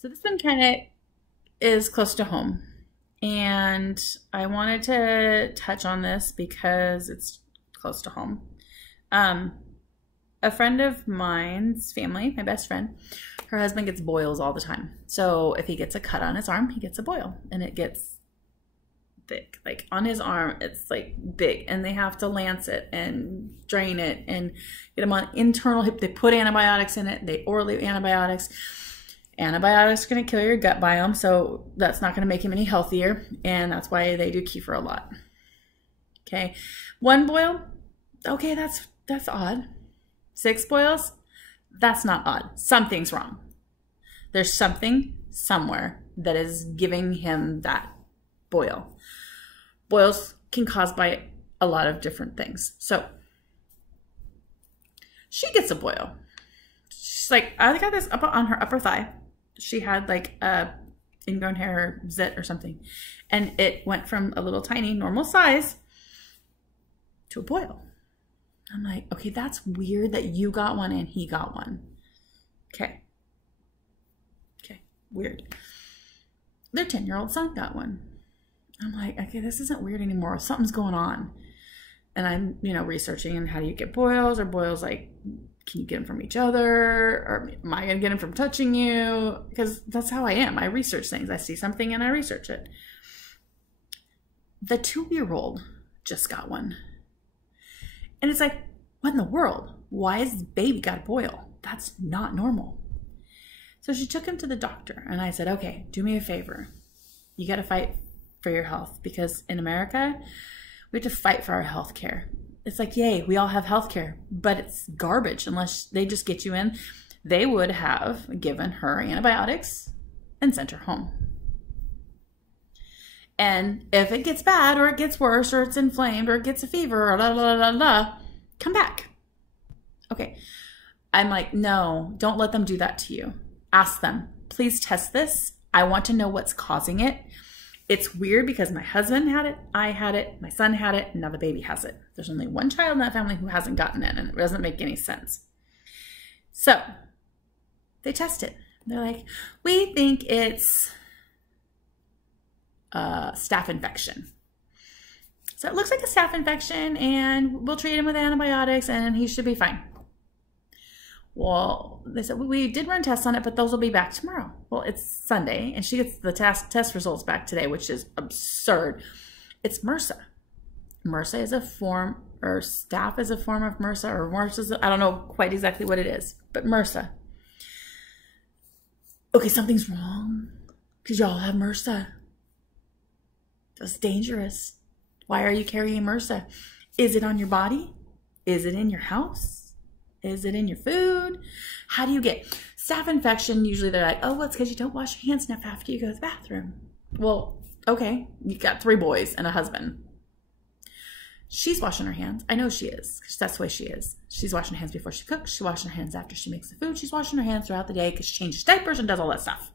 So this one kind of is close to home. And I wanted to touch on this because it's close to home. A friend of mine's family, my best friend, her husband gets boils all the time. So if he gets a cut on his arm, he gets a boil. And it gets thick. Like on his arm, it's like big. And they have to lance it and drain it and get him on internal hip. They put antibiotics in it. They orally antibiotics. Antibiotics are going to kill your gut biome, so that's not going to make him any healthier, and that's why they do kefir a lot. Okay, 1 boil, okay, that's odd. 6 boils, that's not odd. Something's wrong. There's something somewhere that is giving him that boil. Boils can cause by a lot of different things. So she gets a boil. She's like, I got this up on her upper thigh. She had like a ingrown hair zit or something. And it went from a little tiny normal size to a boil. I'm like, okay, that's weird that you got one and he got one. Okay. Okay, weird. Their 10-year-old son got one. I'm like, okay, this isn't weird anymore. Something's going on. And I'm, researching and how do you get boils? Or boils like, can you get them from each other? Or am I going to get them from touching you? Because that's how I am. I research things. I see something and I research it. The 2-year-old just got one. And it's like, what in the world? Why has this baby got a boil? That's not normal. So she took him to the doctor and I said, okay, do me a favor. You got to fight for your health because in America, we have to fight for our health care. It's like, yay, we all have health care, but it's garbage unless they just get you in. They would have given her antibiotics and sent her home. And if it gets bad or it gets worse or it's inflamed or it gets a fever or la la la la, come back. Okay. I'm like, no, don't let them do that to you. Ask them, please test this. I want to know what's causing it. It's weird because my husband had it, I had it, my son had it, and now the baby has it. There's only one child in that family who hasn't gotten it, and it doesn't make any sense. So they test it. They're like, we think it's a staph infection. So it looks like a staph infection, and we'll treat him with antibiotics, and he should be fine. Well, they said, we did run tests on it, but those will be back tomorrow. Well, it's Sunday, and she gets the test results back today, which is absurd. It's MRSA. MRSA is a form, or staph is a form of MRSA, or MRSA, I don't know quite exactly what it is, but MRSA. Okay, something's wrong, because y'all have MRSA. That's dangerous. Why are you carrying MRSA? Is it on your body? Is it in your house? Is it in your food? How do you get staph infection? Usually they're like, oh, well, it's because you don't wash your hands enough after you go to the bathroom. Well, okay, you got 3 boys and a husband. She's washing her hands. I know she is, because that's the way she is. She's washing her hands before she cooks. She's washing her hands after she makes the food. She's washing her hands throughout the day because she changes diapers and does all that stuff.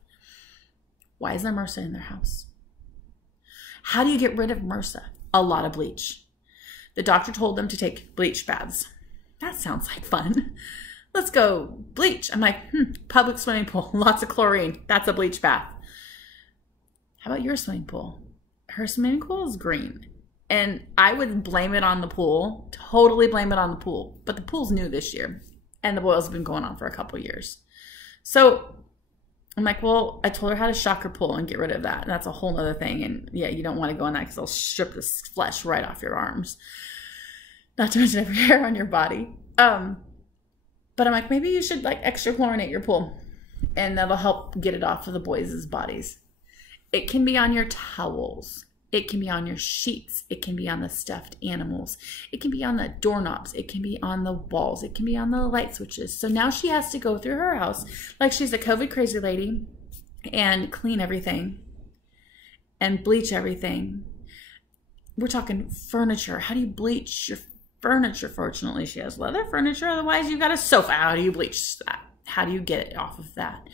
Why is there MRSA in their house? How do you get rid of MRSA? A lot of bleach. The doctor told them to take bleach baths. That sounds like fun. Let's go bleach. I'm like, public swimming pool, lots of chlorine. That's a bleach bath. How about your swimming pool? Her swimming pool is green. And I would blame it on the pool, totally blame it on the pool. But the pool's new this year. And the boils have been going on for a couple years. So I'm like, well, I told her how to shock her pool and get rid of that. And that's a whole other thing. And yeah, you don't want to go on that because they'll strip the flesh right off your arms. Not to mention every hair on your body. But I'm like, maybe you should like extra chlorinate your pool. And that'll help get it off of the boys' bodies. It can be on your towels. It can be on your sheets. It can be on the stuffed animals. It can be on the doorknobs. It can be on the walls. It can be on the light switches. So now she has to go through her house like she's a COVID crazy lady and clean everything and bleach everything. We're talking furniture. How do you bleach your furniture? Fortunately, she has leather furniture. Otherwise, you've got a sofa. How do you bleach that? How do you get it off of that?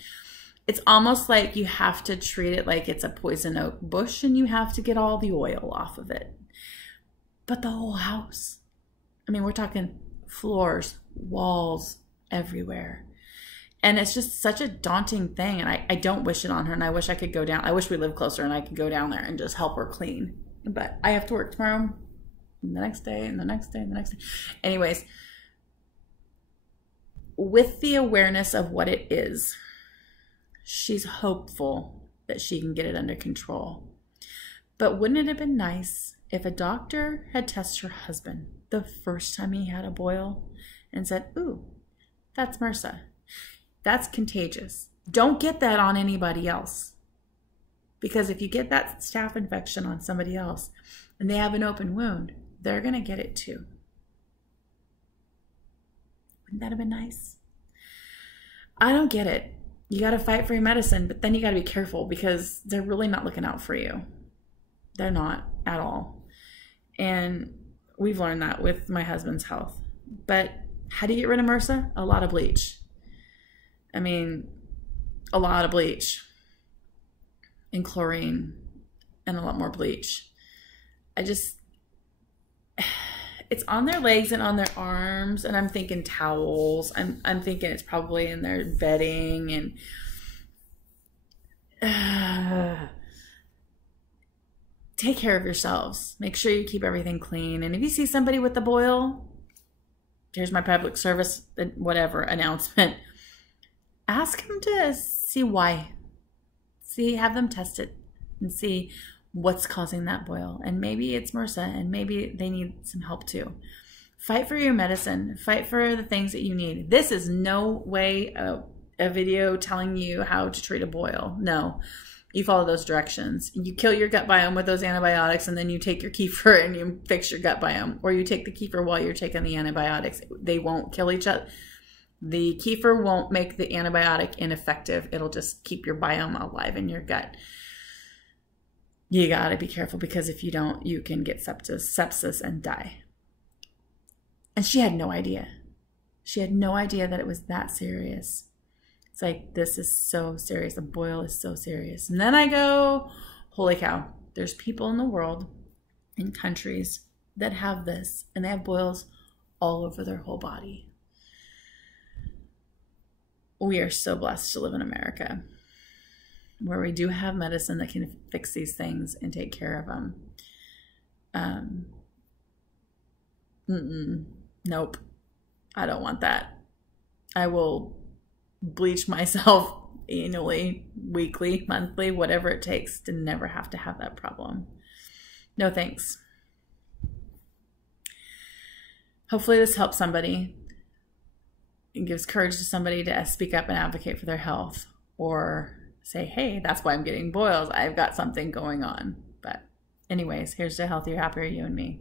It's almost like you have to treat it like it's a poison oak bush and you have to get all the oil off of it. But the whole house. I mean, we're talking floors, walls, everywhere. And it's just such a daunting thing. And I don't wish it on her. And I wish I could go down. I wish we lived closer and I could go down there and just help her clean. But I have to work tomorrow, and the next day, and the next day, and the next day. Anyways, with the awareness of what it is, she's hopeful that she can get it under control. But wouldn't it have been nice if a doctor had tested her husband the first time he had a boil and said, ooh, that's MRSA. That's contagious. Don't get that on anybody else. Because if you get that staph infection on somebody else and they have an open wound, they're going to get it too. Wouldn't that have been nice? I don't get it. You got to fight for your medicine, but then you got to be careful because they're really not looking out for you. They're not at all. And we've learned that with my husband's health. But how do you get rid of MRSA? A lot of bleach. I mean, a lot of bleach and chlorine and a lot more bleach. It's on their legs and on their arms, and I'm thinking towels. I'm thinking it's probably in their bedding and take care of yourselves. Make sure you keep everything clean. And if you see somebody with a boil, here's my public service, whatever, announcement. Ask them to see why. Have them test it and see what's causing that boil. And maybe it's MRSA, and maybe they need some help too. Fight for your medicine. Fight for the things that you need. This is no way a video telling you how to treat a boil. No. You follow those directions. You kill your gut biome with those antibiotics, and then you take your kefir and you fix your gut biome. Or you take the kefir while you're taking the antibiotics. They won't kill each other. The kefir won't make the antibiotic ineffective. It'll just keep your biome alive in your gut. You got to be careful, because if you don't, you can get sepsis and die. And she had no idea. She had no idea that it was that serious. It's like, this is so serious. A boil is so serious. And then I go, holy cow, there's people in the world, in countries, that have this, and they have boils all over their whole body. We are so blessed to live in America, where we do have medicine that can fix these things and take care of them. Nope. I don't want that. I will bleach myself annually, weekly, monthly, whatever it takes to never have to have that problem. No thanks. Hopefully this helps somebody. It gives courage to somebody to speak up and advocate for their health, or say, hey, that's why I'm getting boils. I've got something going on. But anyways, here's to healthier, happier you and me.